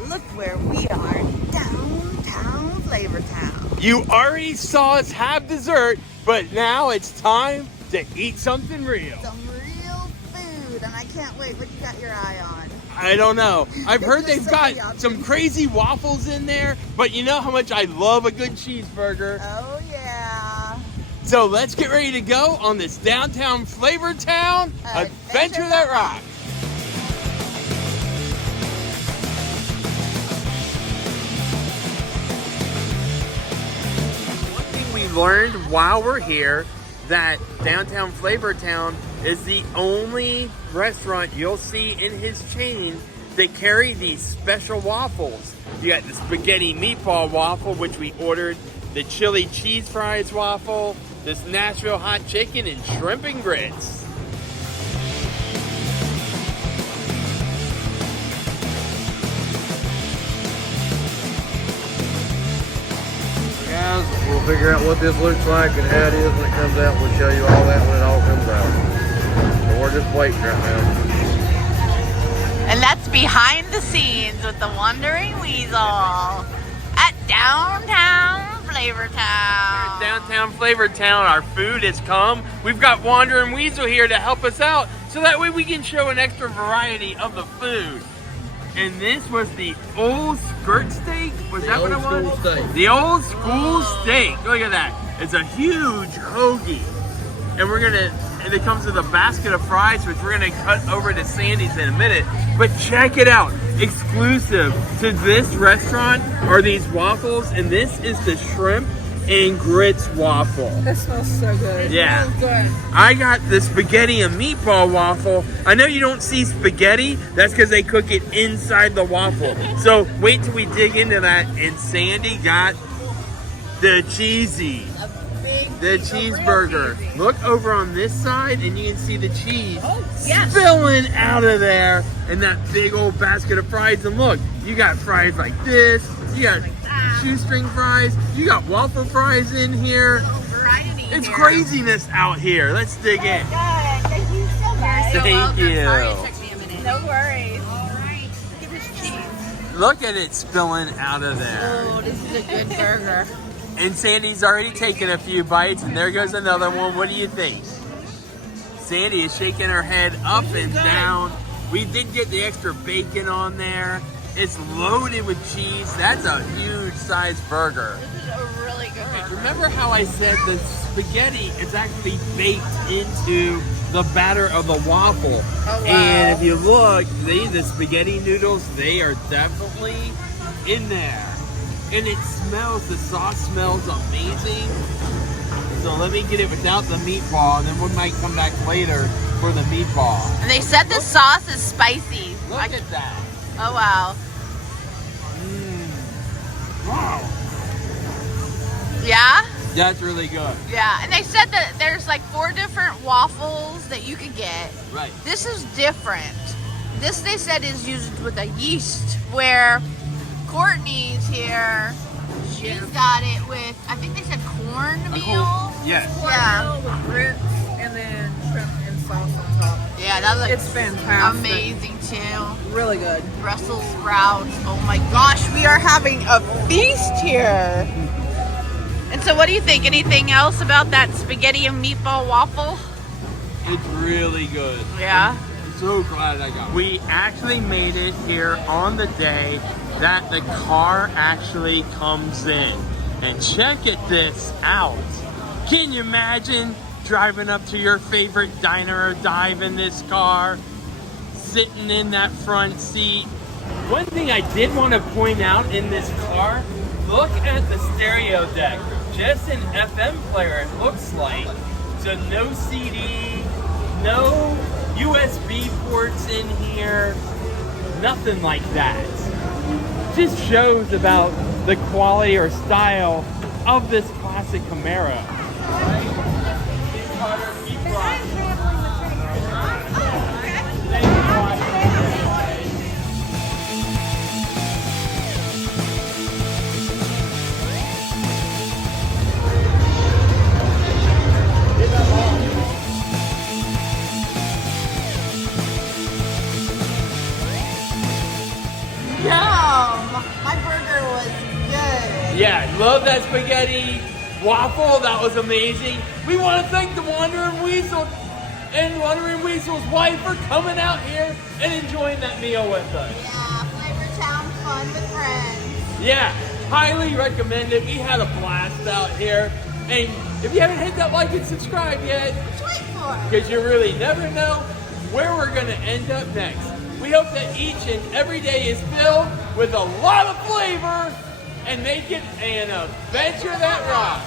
Look where we are, downtown Flavortown. You already saw us have dessert, but now it's time to eat something real. Some real food, and I can't wait. What you got your eye on? I don't know. I've heard they've So got yummy. some crazy waffles in there, but you know how much I love a good cheeseburger. Oh yeah. So let's get ready to go on this Downtown Flavortown Adventure That Rocks. One thing we learned while we're here, that Downtown Flavortown is the only restaurant you'll see in his chain that carry these special waffles. You got the Spaghetti Meatball Waffle, which we ordered, the chili cheese fries waffle, this Nashville hot chicken, and shrimp and grits. Guys, we'll figure out what this looks like and how it is when it comes out. We'll show you all that when it all comes out. So we're just waiting right now. And that's behind the scenes with the Wondering Weasel at Downtown Flavortown. Downtown Flavortown, our food has come. We've got Wondering Weasel here to help us out, so that way we can show an extra variety of the food. And this was the old skirt steak? Was that what it was? Old school steak. The old school steak. Look at that. It's a huge hoagie. And it comes with a basket of fries, which we're gonna cut over to Sandy's in a minute. But check it out. Exclusive to this restaurant are these waffles, and this is the shrimp and grits waffle. That smells so good. Yeah. It smells good. I got the spaghetti and meatball waffle. I know you don't see spaghetti. That's because they cook it inside the waffle. So wait till we dig into that. And Sandy got the cheesy, the cheeseburger. Look over on this side, and you can see the cheese spilling out of there, and that big old basket of fries. And look, you got fries like this. You got shoestring fries. You got waffle fries in here. Variety It's here. craziness out here. Let's dig in. Thank you so much. Thank you. Sorry it took me a minute. No worries. All right. Look at this cheese. Look at it spilling out of there. Oh, this is a good burger. And Sandy's already taken a few bites, and there goes another one. What do you think? Sandy is shaking her head up and down. We did get the extra bacon on there. It's loaded with cheese. That's a huge size burger. This is a really good burger. Remember how I said the spaghetti is actually baked into the batter of the waffle? Oh, wow. And if you look, the spaghetti noodles, they are definitely in there. And it smells, the sauce smells amazing. So let me get it without the meatball, and then we might come back later for the meatball. And they said the sauce is spicy. Look at that. Oh, wow. Wow. Yeah? That's really good. Yeah. And they said that there's like 4 different waffles that you could get. Right. This is different. This, they said, is used with a yeast, where Courtney's here. She's got it with, I think they said cornmeal. Yes. Yeah. With grits and then shrimp and sauce on top. Yeah, that looks It's fantastic. amazing too. Really good. Brussels sprouts. Oh my gosh, we are having a feast here. And so what do you think? Anything else about that spaghetti and meatball waffle? It's really good. Yeah. I'm so glad I got it. We actually made it here on the day that the car actually comes in. And check this out. Can you imagine driving up to your favorite diner or dive in this car, sitting in that front seat? One thing I did want to point out in this car, look at the stereo deck. Just an FM player, it looks like. So no CD, no USB ports in here, nothing like that. Just shows about the quality or style of this classic Camaro. No. My burger was good. Yeah, love that spaghetti waffle. That was amazing. We want to thank the Wondering Weasel and Wondering Weasel's wife for coming out here and enjoying that meal with us. Yeah, Flavortown fun with friends. Yeah, highly recommend it. We had a blast out here. And if you haven't hit that like and subscribe yet, What you waiting for? because you really never know where we're going to end up next. We hope that each and every day is filled with a lot of flavor and make it an adventure that rocks.